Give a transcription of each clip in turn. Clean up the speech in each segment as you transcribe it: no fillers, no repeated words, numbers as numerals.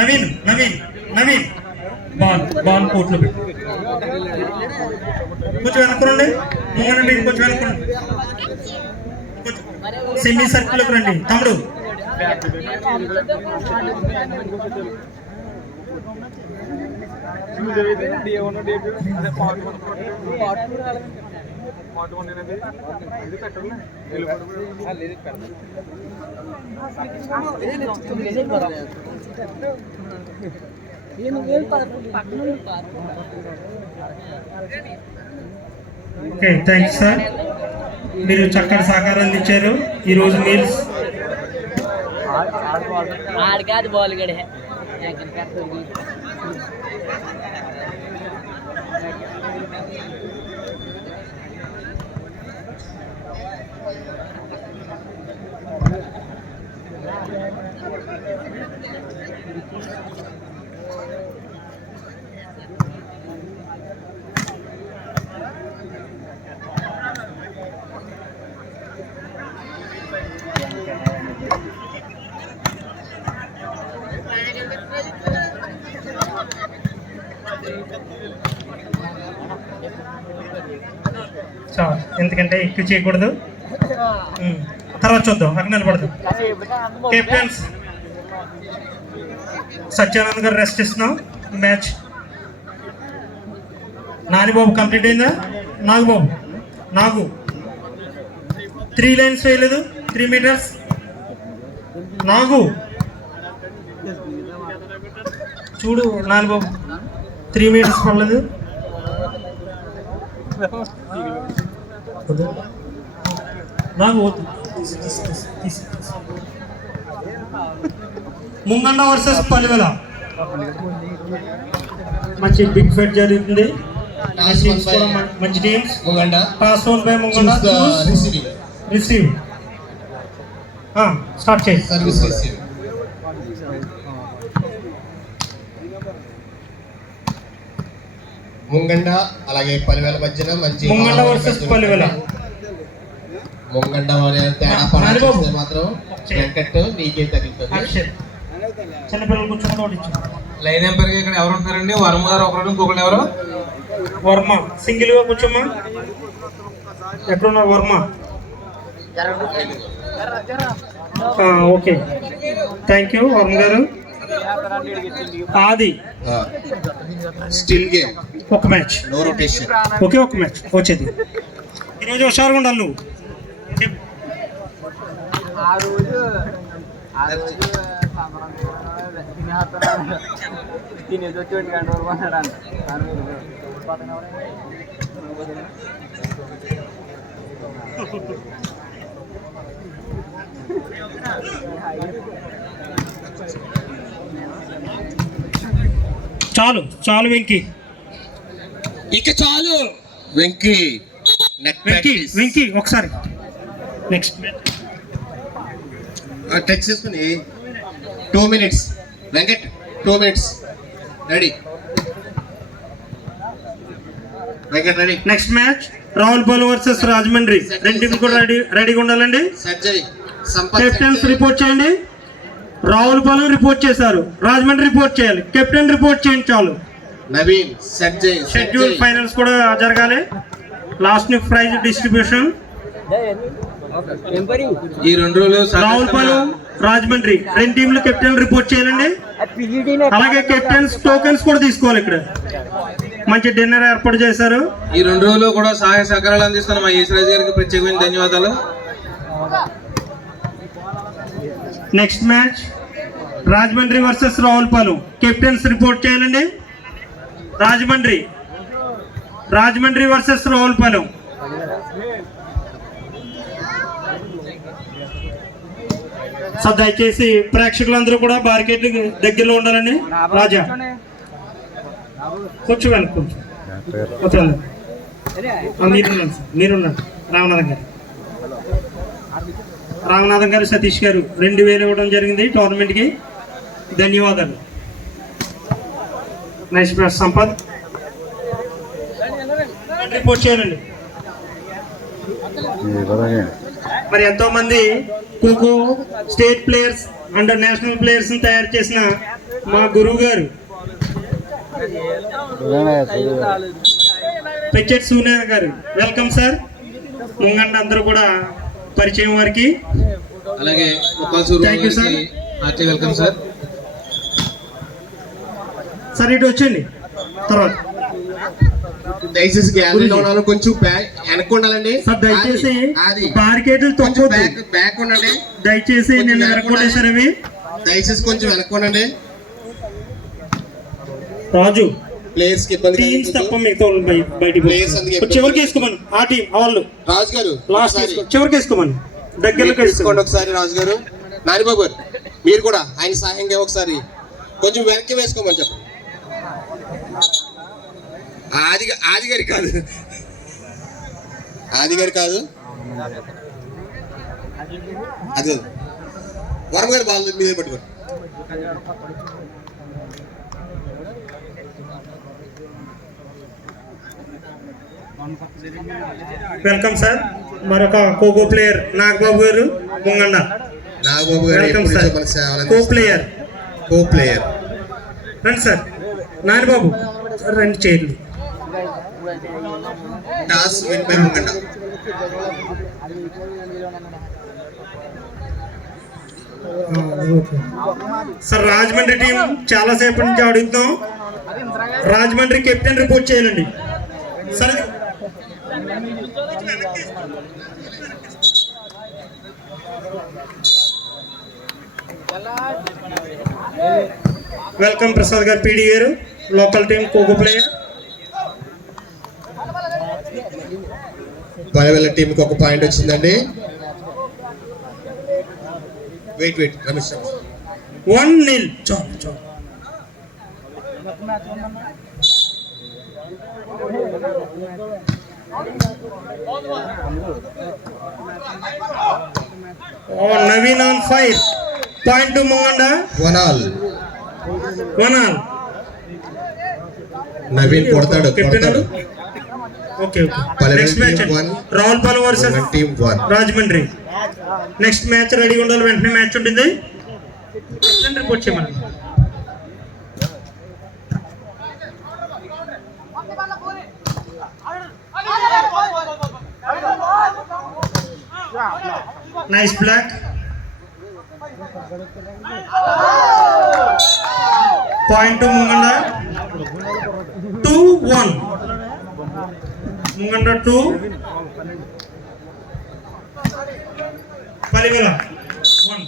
నవీన్ నవీన్ Naveen ball ball కోర్టులో పెట్టు. కొంచెం వెనక్కి ముంగనండి, కొంచెం వెనక్కి సెమీ సర్కిల్లోకి రండి తమ్ముడు. ఓకే, థ్యాంక్స్ సార్, మీరు చక్కటి సహకారం అందించారు. ఈరోజు మీల్స్ చాలా, ఎందుకంటే ఎక్కువ చేయకూడదు. తర్వాత చూద్దాం, అక్కడ నిలబడదు. కెప్టెన్స్ సత్యానంద్ గారు రెస్ట్ ఇస్తున్నాం. మ్యాచ్ నానిబాబు కంప్లీట్ అయిందా? నాగబాబు నాగు 3 లైన్స్ వేయలేదు, 3 మీటర్స్. నాగు చూడు, నానిబాబు 3 మీటర్స్ పడలేదు. నాకు ముంగండ వర్సెస్ పలివెల మంచి బిగ్ ఫైట్ జరుగుతుంది. మంచి teams. Toss own by Mungamda. Receive start చేయి. ముంగండ అలాగే పలివెల మధ్యన మంచి ముంగండ వర్సెస్ పలివెల. ముంగండ తేడా పడితే మాత్రం వెంకట్ నీకే తగ్గుతుంది. చిన్నపిల్లలు కూర్చొని లైన్ నెంబర్ ఇక్కడ ఎవరు ఉంటారండి? వర్మ గారు ఒకరు, ఇంకొకరు ఎవరు? వర్మ సింగిల్ గా కూర్చోమ్మా. ఎక్కడున్నా Varma? Okay, thank you Varma గారు. ఆది స్టిల్ గేమ్, ఒక మ్యాచ్, నో రొటేషన్. ఓకే, ఒక మ్యాచ్ వచ్చేది. ఈరోజు హుషారుగా ఉండాలి నువ్వు. చాలు చాలు వెంకీ, ఇక చాలు వెంకీ. వెంకీ వెంకీ ఒకసారి నెక్స్ట్ టచ్ చేసుకుని 2 మినిట్స్. Venkat 2 minutes. Ready Venkat, ready. Next match Ravulapalem వర్సెస్ రాజమండ్రి. రెండు టీంలు కూడా రెడీగా ఉండాలండి. కెప్టెన్స్ రిపోర్ట్ చేయండి. రావులపాలెం రిపోర్ట్ చేశారు, రాజమండ్రి రిపోర్ట్ చేయాలి. కెప్టెన్ రిపోర్ట్ చేయండి చాలు. నవీన్ షెడ్యూల్ ఫైనల్స్ కూడా జరగాలి. లాస్ట్ ని ప్రైజ్ డిస్ట్రిబ్యూషన్. ఈ 2 రోజులు రావులపాలెం రాజమండ్రి రెండు టీంలు కెప్టెన్ రిపోర్ట్ చేయాలండి. అలాగే కెప్టెన్స్ టోకెన్స్ కూడా తీసుకోవాలి. ఇక్కడ మంచి డిన్నర్ ఏర్పాటు చేశారు. ఈ 2 రోజులు కూడా సహాయ సహకారాలు అందిస్తున్న మా ఈశ్వరాజ్ గారికి ప్రత్యేకమైన ధన్యవాదాలు. నెక్స్ట్ మ్యాచ్ రాజమండ్రి వర్సెస్ రావులపాలెం. కెప్టెన్స్ రిపోర్ట్ చేయాలండి. రాజమండ్రి వర్సెస్ రావులపాలెం. సో దయచేసి ప్రేక్షకులందరూ కూడా బార్కెట్ దగ్గరలో ఉండాలండి. రాజా కొంచెం వెనక్కి, కొంచెం మీరున్నాడు. రామనాథన్ గారు సతీష్ గారు 2000 ఇవ్వడం జరిగింది టోర్నమెంట్కి. ధన్యవాదాలు. Nice match Sampath. రిపోర్ట్ చేయాలండి. మరి ఎంతో మంది kho kho state players and national players తయారు చేసిన మా గురువు గారు పెచ్చెట్ సూర్య గారు. Welcome sir. ముంగండ అందరూ కూడా పరిచయం వారికి. అలాగే ముక్కాల్ సూర్య Thank you, sir. గారికి హార్టీ వెల్కమ్ సార్. సార్ ఇటు వచ్చండి. తర్వాత దయచేసి గ్యాలరీలో ఉన్నాను, కొంచెం బ్యాక్ వెనక్కి ఉండాలండి. సార్ దయచేసి అది బార్కేట్లు కొంచెం తొక్కొద్దు. బ్యాక్ ఉండండి. దయచేసి నేను వెనక్కొట్టేశారు అవి. దయచేసి కొంచెం వెనక్కి ఉండండి. రాజు ప్లేయర్స్ కి ఇబ్బంది టీమ్స్ తప్ప కలగకూడదు. మిగతా వాళ్ళు బయటికి Players అందుకే పోతారు. చివరికి వేసుకోమను. ఆ టీం వాళ్ళు రాజు గారు లాస్ట్ ఒకసారి చివరికి వేసుకోమను. దగ్గరలోకి తీసుకోండి వేసుకోండి. ఒకసారి. రాజు గారు, నానిబాబు గారు మీరు కూడా ఆయన సహాయంగా ఒకసారి కొంచెం వెనక్కి వేసుకోమని చెప్పండి. ఆది గారి కాదు, ఆది గారు కాదు, అది కాదు. వరం గారు బాల్ మీదే పట్టుకోండి. Welcome sir. మరొక ఖోఖో ప్లేయర్ నాగబాబు గారు ముంగండ. నాగబాబు గారు వెల్కమ్ ఎప్పటి సార్. నుంచో మన సేవలు కో ప్లేయర్ కో ప్లేయర్. రండి సార్. నానిబాబు రెండు చైర్లు. Toss win by Mungamda. సార్ రాజమండ్రి టీం చాలా సేపటి నుంచి అడుగుతున్నాం. రాజమండ్రి కెప్టెన్ రిపోర్ట్ చేయాలండి. సరే వెల్కమ్ ప్రసాద్ గారు, పీడి గారు, local team kho kho player. Palavella టీంకి ఒక పాయింట్ వచ్చిందండి. వెయిట్ రమేష్ 1-0. చాలు చాలు. Naveen on fire. Point to Munganda. 1-all. 1-all. Naveen కొడతాడు. ఓకే. పల్లె next match team won. Ravulapalem versus team 1. Rajahmundry. Next match రెడీగా ఉండాలి. వెంటనే మ్యాచ్ ఉంటుంది. రిపోర్ట్ చేయమని. Nice block. Point Munganda. 2-1. Munganda 2, Palivela 1.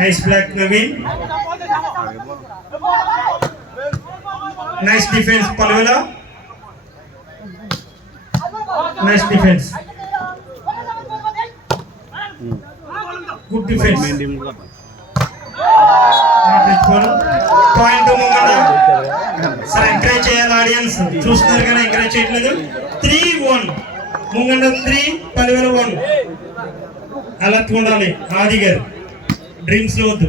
Nice block Naveen. Nice defence Palivela. Nice defence. Good defence. Point Munganda. Sir encourage చేయాలి. ఆడియన్స్ చూస్తున్నారు కానీ ఎంకరేజ్ చేయట్లేదు. 3-1. ముంగండ 3, పలివెల 1. అలర్ట్ ఉండాలి. ఆది గారు డ్రీమ్స్ లో వద్దు.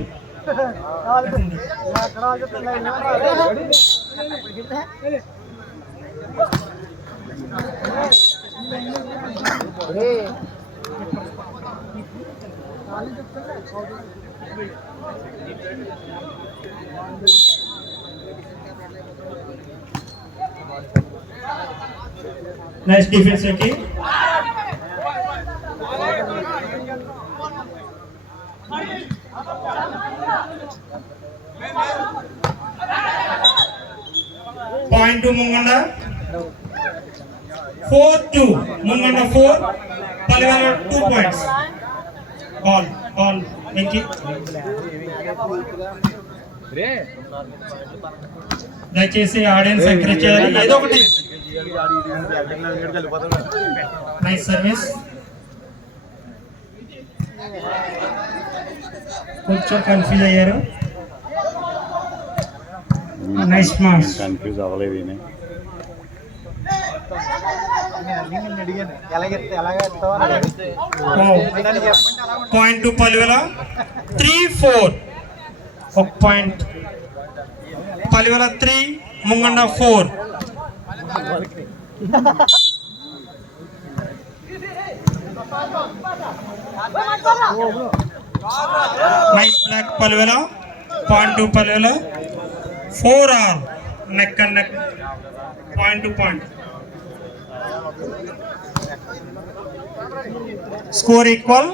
Nice defence okay. Point to Mungamda. 4-2. ముంగండ 4, పలివెల 2 points. బాల్ వెంకీ. దయచేసి ఆడియన్స్ ఎంకరేజ్ చేయాలి. ఏదో ఒకటి. Nice service. కొంచెం కన్ఫ్యూజ్ అయ్యారు. Nice marks. కన్ఫ్యూజ్ అవ్వలేదు. Point to Palivela 3-4. 1 పాయింట్. పలివెల 3, ముంగండ 4. Nice black Palwela. Point to Palwela. 4 all. Neck and neck. Point to point. Score equal.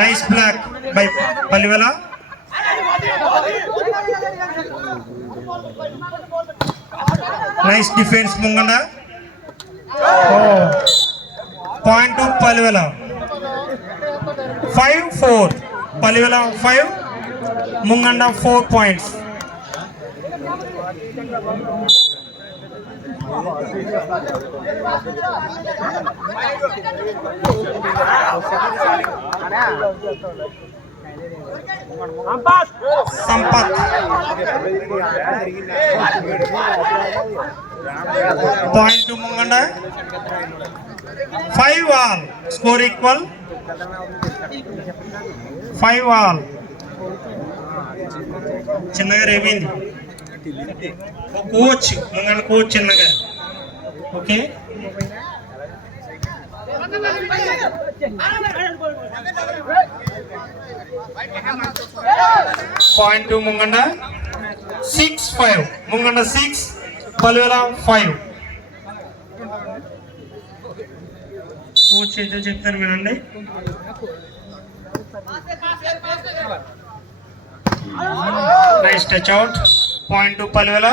Nice black by Palwela. Nice defense Munganda. Oh. Point to Palwela. 5-4. Palwela 5. Munganda 4 points. Sampath. Point to Munganda. 5 all. Score equal. 5 all. చిన్నగా రేపింది కోచ్ ముంగండ కోచ్ చిన్నగా okay point to Mungamda 6-5 ముంగండ 6 Palwela 5 కోచ్ ఏదో చెప్తాను వినండి Nice touch out. Point to Palwela.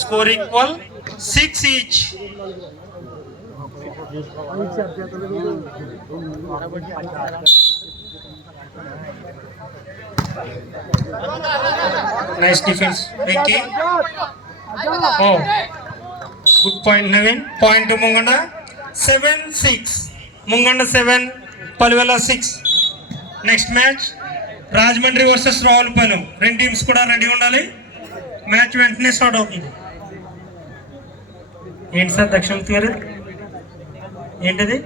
Score equal 6 each. Nice defense. Vicky. Oh. Good point, Navin. Point to Munganda. 7-6. Munganda 7. Palwela 6. Next match. Rajahmundry వర్సెస్ రావులపాలెం రెండు టీమ్స్ కూడా రెడీ ఉండాలి మ్యాచ్ వెంటనే స్టార్ట్ అవుతుంది ఏంటి సార్ దక్షిణమూర్తి గారు ఏంటిది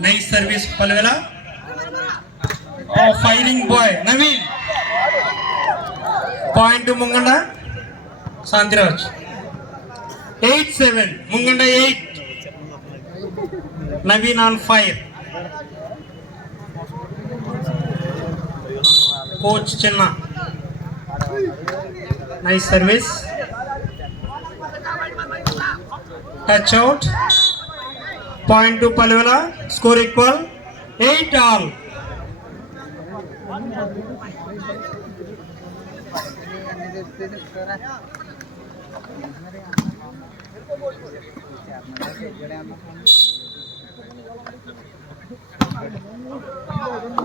Nice service Palwela. Oh, firing boy Naveen. Point to Munganda. Santiraj. 8-7 Munganda 8. Naveen on fire. Coach Chinna. Nice service. Touch out. Point to Palwela. Score equal 8 all.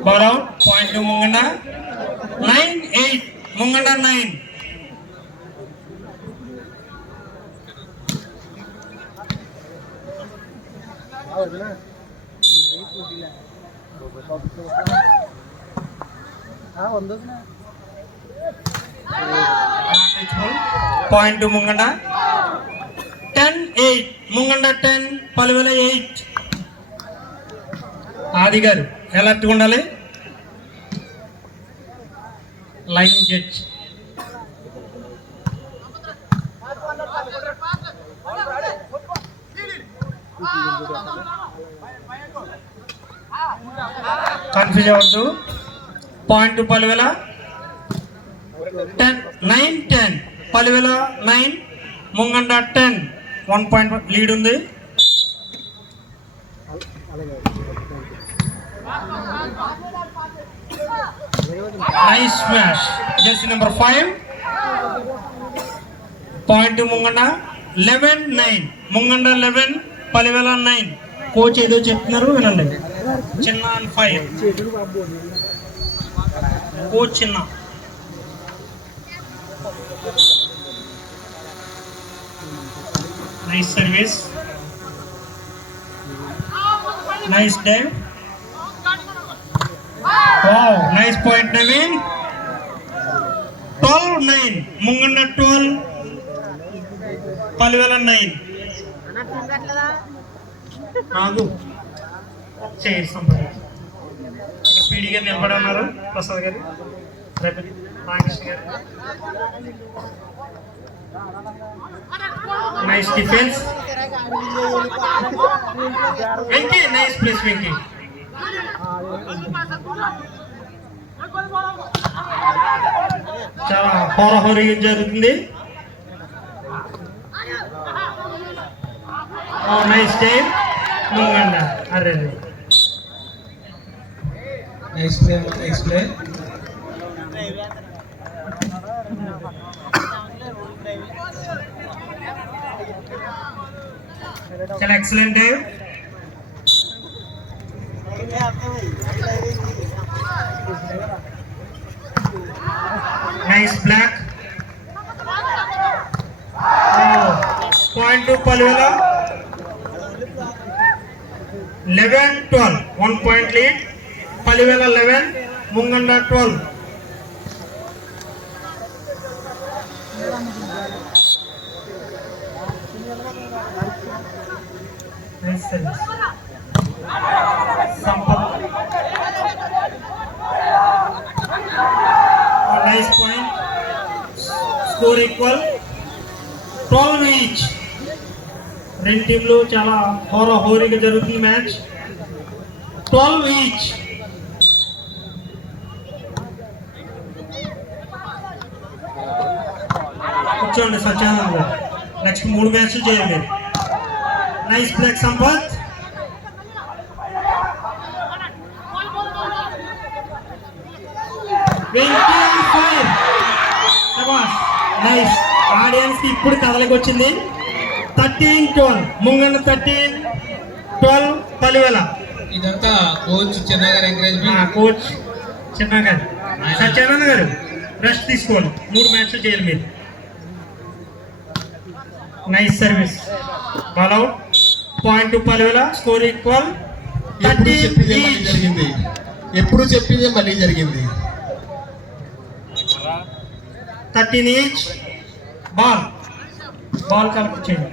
Ball out. Point to Munganda. 9-8. Munganda 9. Point to Munganda. 10-8. Munganda 10. Palwela 8. ఆది గారు alert ఉండాలి line judge confuse అవ్వద్దు point to Palwela 9-10 Palwela 9 Munganda 10 1 point lead ఉంది nice smash jersey number 5 point to Munganda 11-9 Munganda 11 Palwela 9 coach ఏదో చెప్తున్నారు వినండి చిన్న on fire coach చిన్న nice service nice dive. Wow, nice point Naveen. 12-9 Munganda 12 Palivela 9. రాదు చేస్తాం. పీడి గారు నిలబడి ఉన్నారు, ప్రసాద్ గారు, రామకృష్ణ గారు. Nice defence Venky, nice place Venky. చాలా హోరాహోరీ జరుగుతుంది. Nice time Munganda. అరే నెక్స్ట్ ప్లే నెక్స్ట్ ప్లే చాలా excellent time. Nice block. Point 2 Palivela. 11-12 1 point lead. Palivela 11 Munganda 12. Sampath. Nice point. Score equal 12 each. రెండు టీంలు చాలా హోరాహోరీగా జరుగుతుంది మ్యాచ్. 12 ఈచ్. కూర్చోండి సత్యానంద్ గారు, నెక్స్ట్ 3 మ్యాచ్లు చేయండి. Nice block Sampath. Nice. Audience కి ఇప్పుడు కదలికి వచ్చింది. 13-12 ముంగండ 13-12 పలివేల. ఇదంతా కోచ్ చెన్నై గారి ఎంకరేజ్మెంట్. కోచ్ చెన్నై గారు. సత్యానంద్ గారు రెస్ట్ తీసుకోవాలి, 3 మ్యాచ్లు చేయాలి మీరు. Nice service. Ball out. Point 2 Palivela. Score equal 13 ఎప్పుడు చెప్పిందే మళ్ళీ జరిగింది. 13 ఈచ్. బాల్ కలెక్ట్ చేయండి.